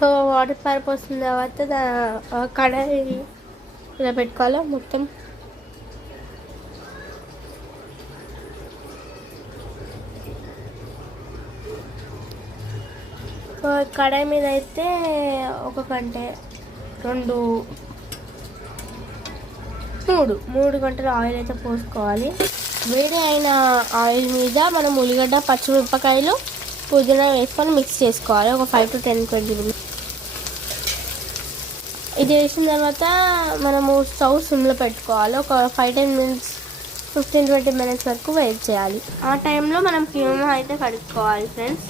So water పారిపోసిన తర్వాత కడాయి ఇలా పెట్టుకోవాలి మొత్తం. కడాయి మీద అయితే ఒక గంట 3 గంటలు ఆయిల్ అయితే పోసుకోవాలి. వేడి అయిన ఆయిల్ మీద మనం ఉల్లిగడ్డ, పచ్చిమిరపకాయలు, పుదీనా వేసుకొని మిక్స్ చేసుకోవాలి ఒక 5 to 10-20 minutes. ఇది వేసిన తర్వాత మనము స్టవ్ సిమ్లో పెట్టుకోవాలి. ఒక 5-10 minutes, 15-20 minutes వరకు వెయిట్ చేయాలి. ఆ టైంలో మనం కీమా అయితే కడుక్కోవాలి ఫ్రెండ్స్.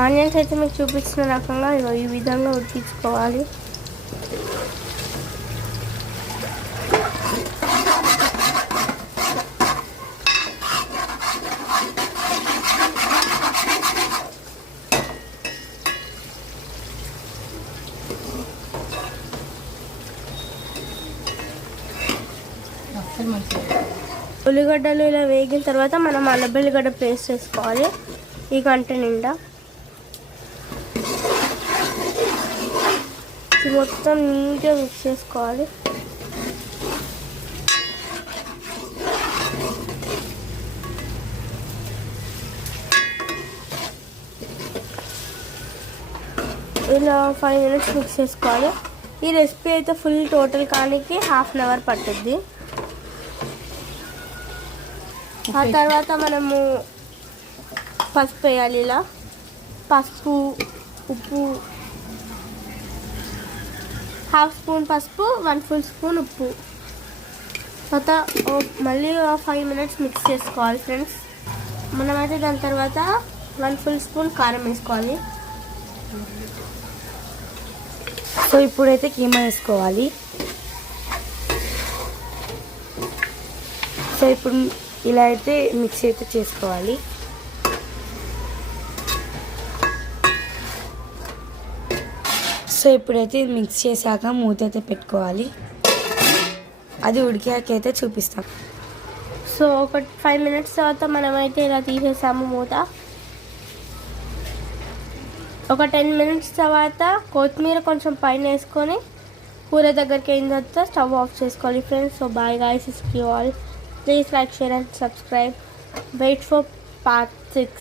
ఆనియన్స్ అయితే మీకు చూపించిన రకంగా ఈ విధంగా ఉడికించుకోవాలి. ఉల్లిగడ్డలు ఇలా వేగిన తర్వాత మనం అల్లం వెల్లిగడ్డ పేస్ట్ చేసుకోవాలి ఈ గంట నిండా. మొత్తం నీట్గా మిక్స్ చేసుకోవాలి. ఇలా 5 minutes మిక్స్ చేసుకోవాలి. ఈ రెసిపీ అయితే ఫుల్ టోటల్ కానీ ½ an hour పట్టుద్ది. ఆ తర్వాత మనము పసుపు వేయాలి. ఇలా పసుపు, ఉప్పు, 1/2 spoon పసుపు, 1 full spoon ఉప్పు. తర్వాత మళ్ళీ 5 minutes మిక్స్ చేసుకోవాలి ఫ్రెండ్స్. మనమైతే దాని తర్వాత 1 full spoon కారం వేసుకోవాలి. సో ఇప్పుడైతే కీమా వేసుకోవాలి. సో ఇప్పుడు ఇలా అయితే మిక్స్ అయితే చేసుకోవాలి. సో ఇప్పుడైతే మిక్స్ చేశాక మూత అయితే పెట్టుకోవాలి. అది ఉడికాకైతే చూపిస్తాం. సో ఒక 5 minutes తర్వాత మనమైతే ఇలా తీసేసాము మూత. ఒక 10 minutes తర్వాత కొత్తిమీర కొంచెం పైన వేసుకొని కూర దగ్గరికి అయిన తర్వాత స్టవ్ ఆఫ్ చేసుకోవాలి friends. So bye guys, see you all. Please like, share and subscribe. Wait for part 6.